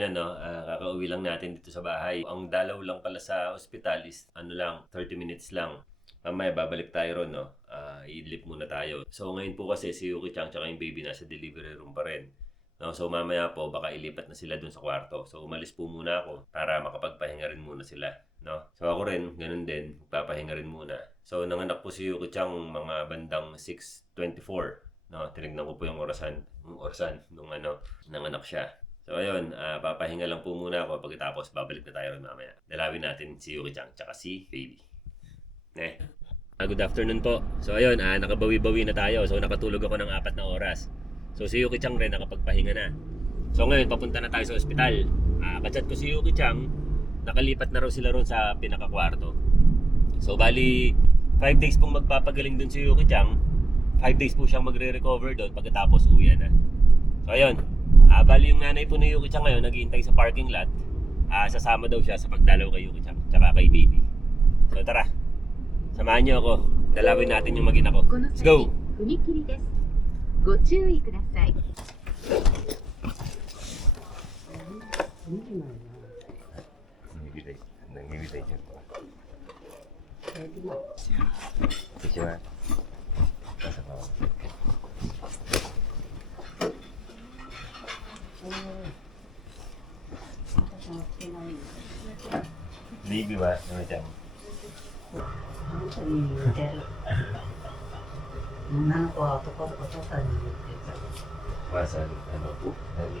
ayun ano, ah, kakauwi lang natin dito sa bahay. Ang dalaw lang pala sa ospital is ano lang, 30 minutes lang. Mamaya babalik tayo ron, no? Ah, idlip muna tayo. So ngayon po kasi si Yuki Chang tsaka yung baby nasa delivery room pa rin. No, so mamaya po baka ilipat na sila dun sa kwarto. So umalis po muna ako para makapagpahinga rin muna sila, no? So ako rin, ganun din, magpapahinga rin muna. So nanganak po si Yuki Chang mga bandang 6:24, no? Tinignan ko po yung orasan, yung orasan nung ano, nanganak siya. So ayun, ah, papahinga lang po muna ako pagkatapos babalik na tayo mamaya. Dalawin natin si Yuki Chang tsaka si baby. Eh. Ah, good afternoon po. So ayun, ah, nakabawi-bawi na tayo. So nakatulog ako ng apat na oras. So si Yuki Chang rin nakapagpahinga na. So ngayon, papunta na tayo sa ospital. Ah, kachat ko si Yuki Chang, nakalipat na raw sila ron sa pinakakwarto. So bali, 5 days pong magpapagaling dun si Yuki Chang. 5 days po siyang magre-recover doon pagkatapos uwi na. So ayun, Uh, bali yung nanay po ni Yuki Chang ngayon, naghihintay sa parking lot. Uh, sasama daw siya sa pagdalaw kay Yuki Chang, tsaka kay baby. So tara, samahan niyo ako. Dalawin natin yung magina ko. Let's go! Nangibilay. Nangibilay siya po. Pwede mo. Pwede mo. ネビはやめちゃう。本当に似てる。女の子は男の子とかに似てる。まあ、そ、あの、何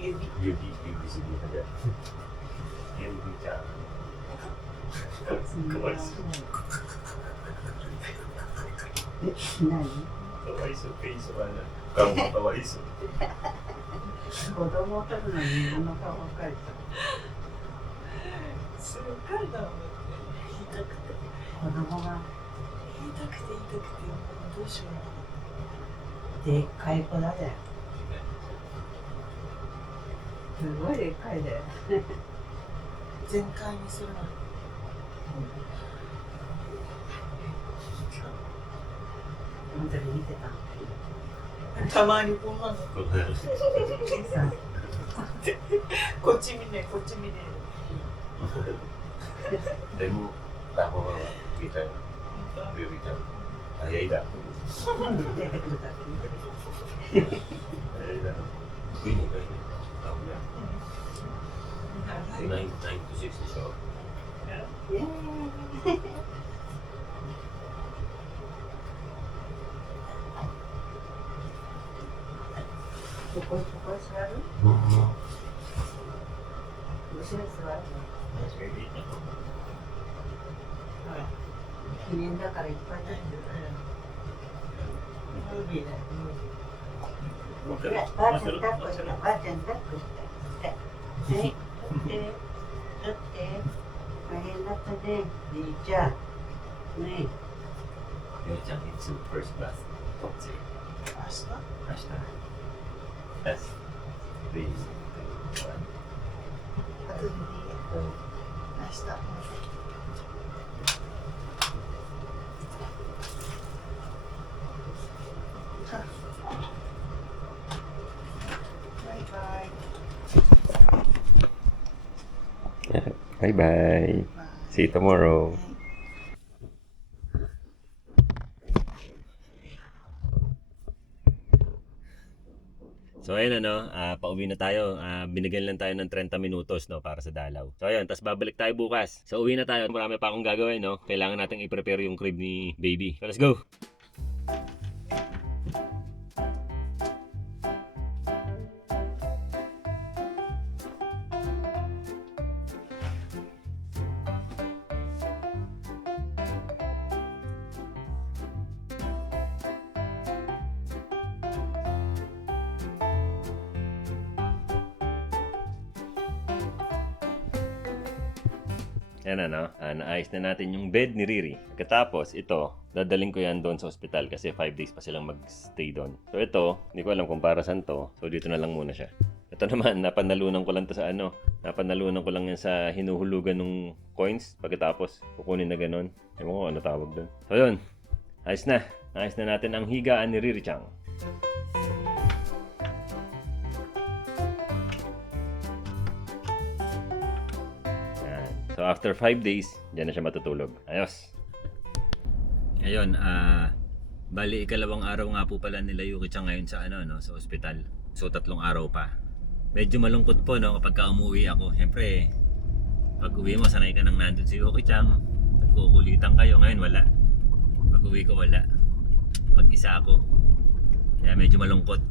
指。指、指すぎたじゃん。指ちゃん。かわいそう。え、何かわいそう、ペイソワじゃ。かわいそう。子供を取るのに自分の顔ばっかりすごいだもんだって痛くて子供が痛くて痛くてどうしようもなでっかい子だぜすごいでっかいで全開に。するのに本当に見てたたまにこんなの。こっち見ねこっち見ねでも、だほら、みたいな。みたいな。早いだ。早い。ない、でしょ。記念だからい。っぱい。出てるムービーだよムービーほらばあちゃん抱っこしてばあちゃん抱っこしてはい。で取って大変だったねじい。ちゃんね Yung siyang it's your first bath. Sige. 明日 Hashtag. That's 3, 2, 1. あとでい。い。明日バ days. Bye bye. See you tomorrow. So ayun ano, ah, pauwi na tayo. Ah, binigyan lang tayo ng 30 minutos no para sa dalaw. So ayun, tapos babalik tayo bukas. So uwi na tayo. Marami pa akong gagawin no. Kailangan nating i-prepare yung crib ni baby. So let's go. Yan ano, ah, naayos na natin yung bed ni Riri. Pagkatapos, ito, dadaling ko yan doon sa ospital kasi 5 days pa silang mag-stay doon. So ito, hindi ko alam kung para saan to. So dito na lang muna siya. Ito naman, napanalunan ko lang to sa ano. Napanalunan ko lang yan sa hinuhulugan ng coins. Pagkatapos, kukunin na ganun. Ewan ko ano tawag doon. So yun, ayos na. Ayos na natin ang higaan ni Riri Chang. So after 5 days, diyan na siya matutulog. Ayos. Ngayon, ah bali ikalawang araw nga po pala nila Yuki Chan ngayon sa ano no, sa ospital. So tatlong araw pa. Medyo malungkot po no kapag ka umuwi ako. Siyempre, pag uwi mo sanay ka nang nandun si Yuki Chan. Nagkukulitan kayo ngayon wala. Pag uwi ko wala. Mag-isa ako. Kaya medyo malungkot.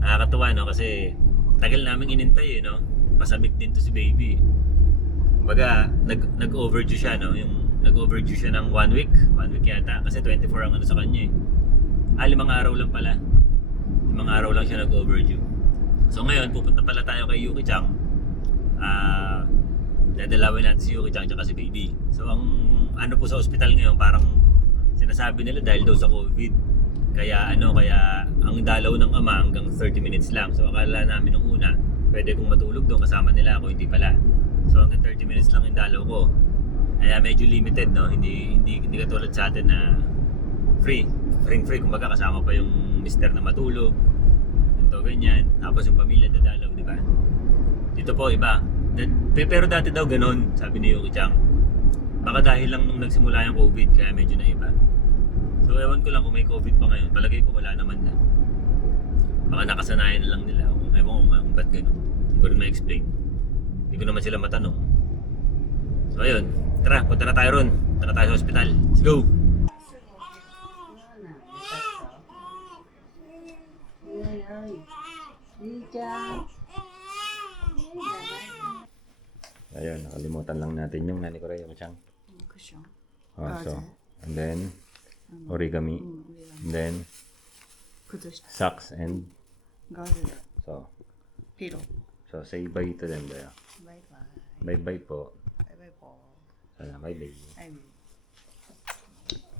Nakakatuwa no kasi tagal namin inintay eh no. Pasabik din to si baby. Kumbaga, nag, nag-overdue siya, no? Yung nag-overdue siya ng one week. One week yata. Kasi 24 ang ano sa kanya eh. Ah, limang araw lang pala. Limang araw lang siya nag-overdue. So ngayon, pupunta pala tayo kay Yuki Chang. Ah, dadalawin natin si Yuki Chang tsaka si baby. So ang ano po sa ospital ngayon, parang sinasabi nila dahil daw sa COVID. Kaya ano, kaya ang dalaw ng ama hanggang 30 minutes lang. So akala namin nung una, pwede kong matulog doon kasama nila ako, hindi pala. So hanggang 30 minutes lang yung dalaw ko. Kaya medyo limited, no? Hindi hindi hindi katulad sa atin na free. Free free kumbaga kasama pa yung mister na matulog. Ganito ganyan. Tapos yung pamilya dadalaw, di ba? Dito po iba. Pero dati daw ganon, sabi ni Yuki Chang. Baka dahil lang nung nagsimula yung COVID kaya medyo na iba. So ewan ko lang kung may COVID pa ngayon. Palagay ko wala naman na. Baka nakasanayan na lang nila. Ewan ko nga kung ba't ganun. Hindi ko rin ma-explain. Hindi ko naman sila matanong. So ayun, tara, punta na tayo ron. Punta na tayo sa hospital. Let's go! Ayun, nakalimutan lang natin yung nani ko rin, yung siyang. Oh, ah, ah, so, and then, um, um, origami. And then, socks and... Garter. So, pillow. So, say bye to them kayo. Bye-bye. Bye-bye po. Bye-bye po. Sana, bye-bye. I'm...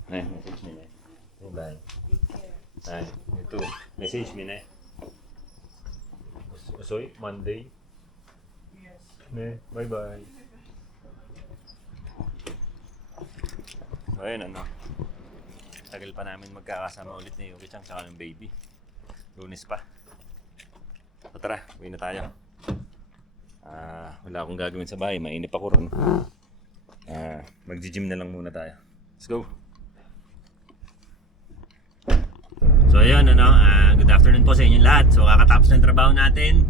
Ay, message me eh. na. Bye-bye. Ay, ito. Message me na. Eh. Sorry, Monday. Yes. Ne, bye-bye. Ayun, ano. Tagal pa namin magkakasama ulit ni Yuki Chang tsaka ng baby. Lunes pa. So, tara, uwi na tayo. Ah, wala akong gagawin sa bahay. Mainip ako ron. Ah, magji-gym na lang muna tayo. Let's go. So ayun ano, ah, good afternoon po sa inyo lahat. So kakatapos ng trabaho natin,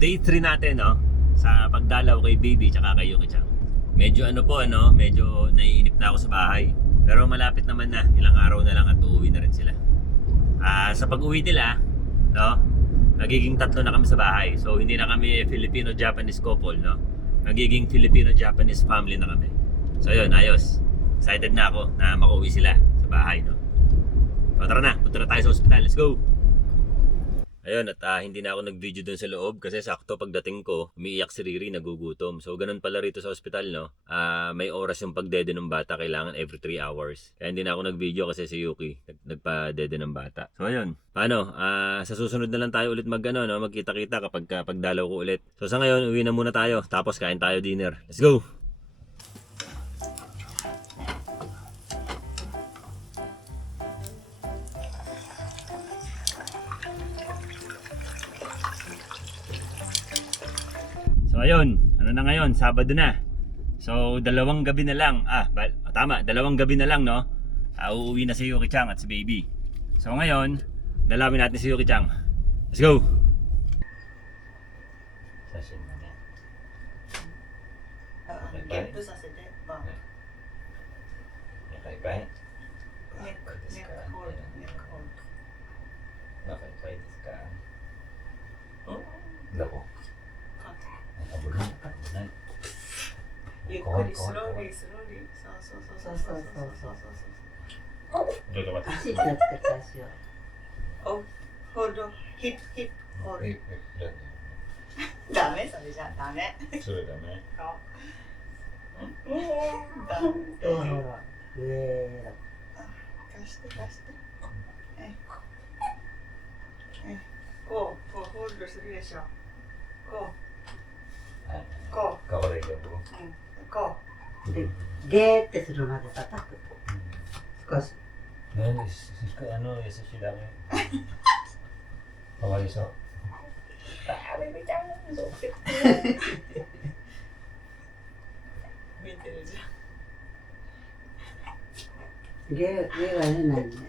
day 3 natin no, sa pagdalaw kay baby tsaka kay Yuki Chan. Medyo ano po ano, medyo naiinip na ako sa bahay. Pero malapit naman na, ilang araw na lang at uuwi na rin sila. Ah, sa pag-uwi nila, no, nagiging tatlo na kami sa bahay. So hindi na kami Filipino-Japanese couple, no. Nagiging Filipino-Japanese family na kami. So yun, ayos. Excited na ako na makauwi sila sa bahay, no. So tara na, punta na tayo sa ospital. Let's go! Ayun, at ah, hindi na ako nag-video dun sa loob kasi sakto pagdating ko, umiiyak si Riri, nagugutom. So ganun pala rito sa ospital, no? Ah, may oras yung pagdede ng bata, kailangan every 3 hours. Kaya hindi na ako nag-video kasi si Yuki, nag nagpa-dede ng bata. So ayun, paano? Ah, sa susunod na lang tayo ulit mag, ano, no? magkita-kita kapag ah, pagdalaw ko ulit. So sa ngayon, uwi na muna tayo, tapos kain tayo dinner. Let's go! Ayun, ano na ngayon? Sabado na. So dalawang gabi na lang. Ah, ba- tama, dalawang gabi na lang, no? Uh, uuwi na si Yuki Chang at si Baby. So ngayon, dalawin natin si Yuki Chang. Let's go! Session na yan. Bye-bye. Bye-bye. Bye-bye. Bye-bye. Bye-bye. ゆっくりスローリースローリー。そうそうそうそうそうそうそうそう。足気をつけて足を。お、ホールド、ヒップヒップホール。ダメそれじゃダメ。それだね。顔。ダほらメ。ほら。上だ。貸して貸して。ええこう、こうホールドするでしょ。こう、こかわいいよ。う、うん、こで、ゲーってするまで叩く。少し。なんで、あの、優しいだね。かわいそう。う。あ、ベビちゃん。そう。見てるじゃん。ゲゲはねなんで好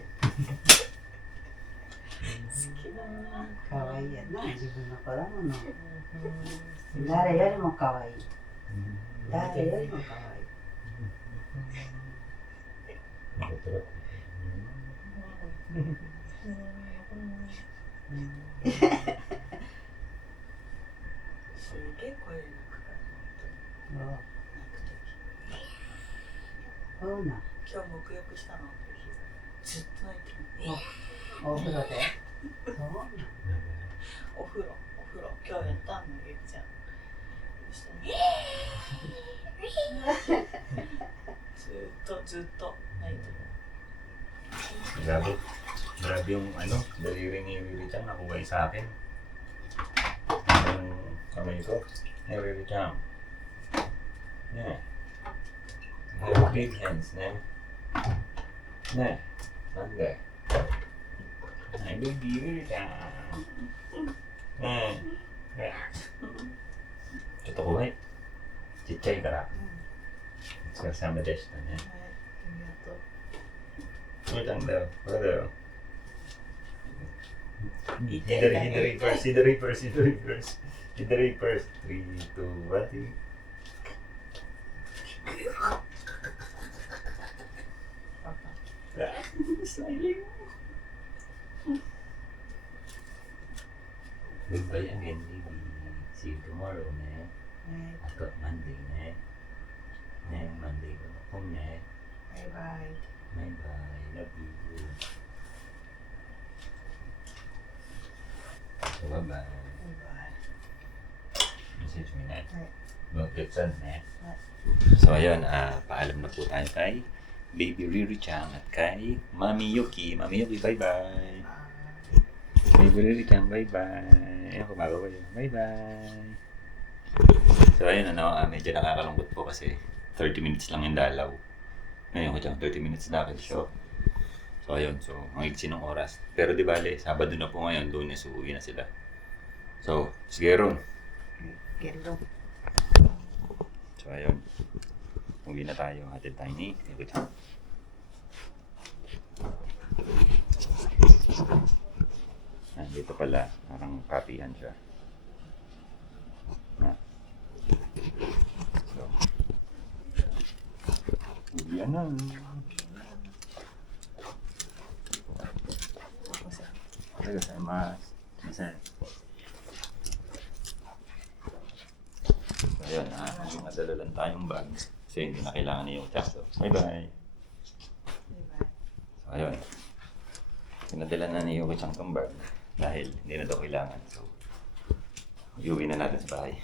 きだな。可愛いやな自分の子だもの誰よりも可愛い誰よりも可愛いすげえ声で泣くから、本当に。泣く。そうなん今日沐浴したのずっと泣いてる。お風呂で？そうなんお風呂、お風呂。今日やったの、ゆきとずっと泣いてる。 Grabe. Grabe yung ano, daliri ni Riri Chang nakuha yung sa akin. Yung kamay ko. Hey Riri Chang. Ne. Have big hands, ne. Ne. Nande. Ay, baby Riri Chang. Ne. Relax. ちょっと怖い。ちっちゃいから。 お疲れ様でしたね。はい、ありがとう。 Utang daw. Wala daw. Hit Hit the, hit the reverse, hit the reverse, hit the reverse. Hit the reverse. 3, 2, 1, 3. Smiling. Goodbye again, baby. See you tomorrow, ne? ね I've got Monday, ne? next Monday ko na kung next. Bye-bye. Bye-bye. Love you. So, bye-bye. Bye-bye. Message me na. Magkitsan na. So, ayun. Uh, paalam na po tayo kay Baby Riri Chang at kay Mami Yuki. Mami Yuki, bye-bye. Baby Riri Chang, bye-bye. Ayun, kumago ko yun. Bye-bye. So, ayun, ano, uh, medyo nakakalungkot po kasi 30 minutes lang yung dalaw. Ngayon ko dyan, 30 minutes na agad show. So, ayun. So, ang iksi ng oras. Pero di bale, Sabado na po ngayon, lunes, uuwi na sila. So, sige ron. Gero. So, ayun. Uwi na tayo. Hatid tayo ni Chan. Nandito pala. Parang kapihan siya. Ah. Yan na. Thank you so much. Masaya. So, yun. Ah, mga dala lang tayong bag. Kasi hindi na kailangan yung chapter. Bye-bye. So, ayun. Ah. Pinadala ah. na ni Yuki Chang bag. Dahil hindi na daw kailangan. So, iuwi na natin sa bahay.